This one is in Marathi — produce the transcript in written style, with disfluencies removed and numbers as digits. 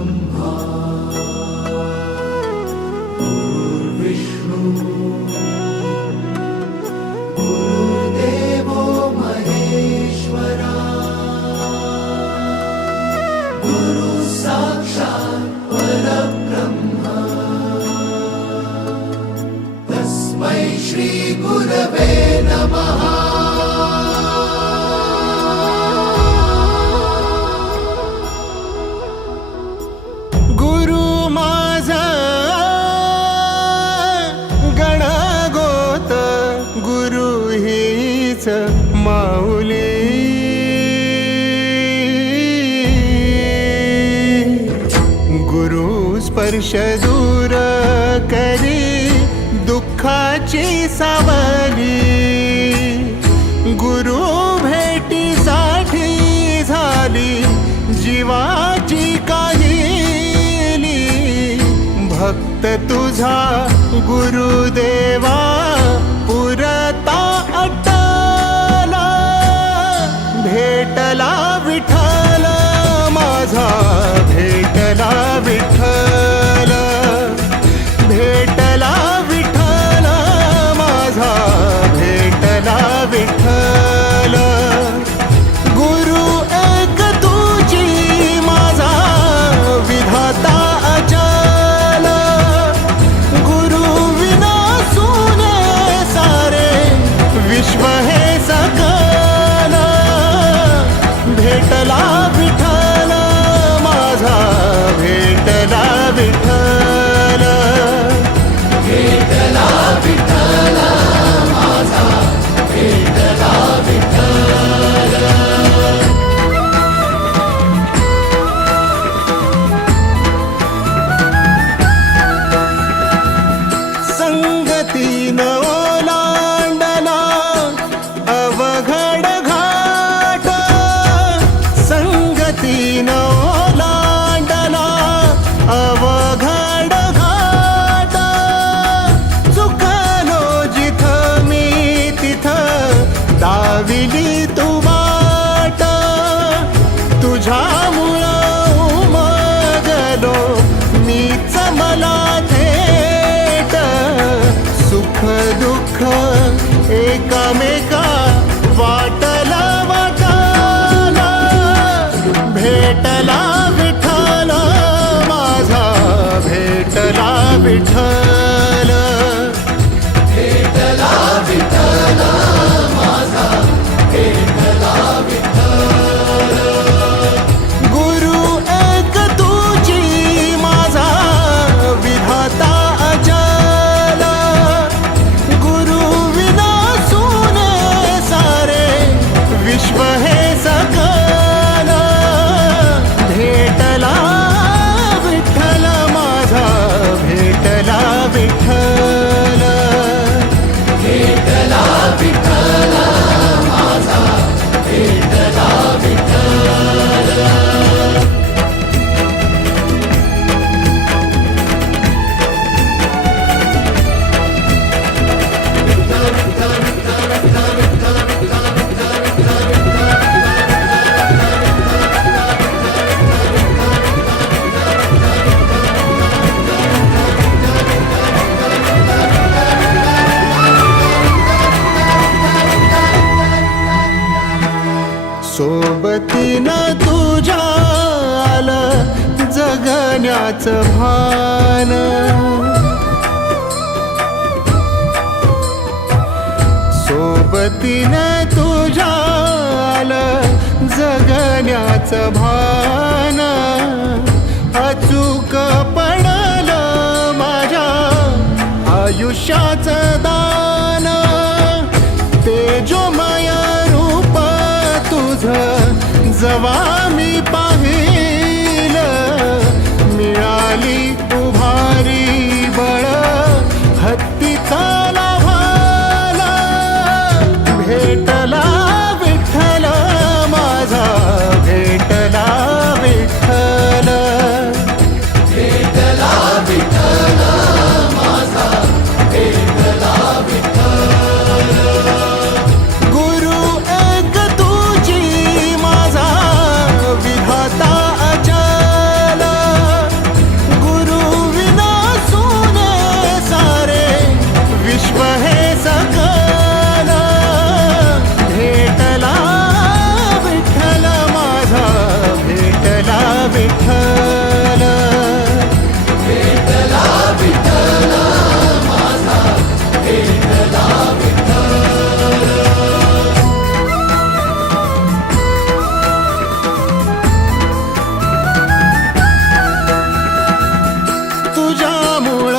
ब्रह्मा गुरुर्विष्णु गुरुर्देवो महेश्वरा गुरु साक्षात् परब्रह्म तस्मै श्री गुरवे नमः। माऊली गुरु स्पर्श दूर करी दुःखाची सावली गुरु भेटीसाठी झाली जीवाची काहिली भक्त तुझा गुरुदेवा पुरता भेटला विठ्ठल माझा भेटला विठ्ठल भेटला विठ्ठल माझा भेटला विठ्ठल गुरु एक तुझी माझा विधाता अचल गुरु विना सुने सारे विश्व हे सकल भेटला विठ्ठल माझा भेटला विठ्ठल भेटला विठ्ठल माझा भेटला विठ्ठल। संगतीन ओलांडला अवघड घाट संगतीन ओलांडला अवघड घाट चुकलो जिथं मी तिथं दाविली तू वाट तुझ्यामुळं उमगलो मीच मला थेट सुख दुःख एकामेका वाटला वाटाला भेटला विठ्ठल माझा भेटला विठ्ठल भेटला विठ्ठल माझा भेटला विठ्ठल गुरु एक तुझी माझा विधाता अचल गुरु विना सुने सारे विश्व हे सकल भेटला विठ्ठल माझा भेटला विठ्ठल भेटला विठ्ठल माझा भेटला विठ्ठल। सोबतीनं तुझ्या आलं जगण्याचं भान सोबतीनं तुझ्या आलं जगण्याचं भान अचूक पडलं माझ्या आयुष्याचं दान तेजोमय रूप तुझं जवा मी पाहिलं मिळाली उभारी बळ हत्तीचा लाभाला भेटला विठ्ठल माझा भेटला विठ्ठल भेटला विठ्ठल माझा भेटला विठ्ठल गुरु एक तुझी माझा विधाता मूळ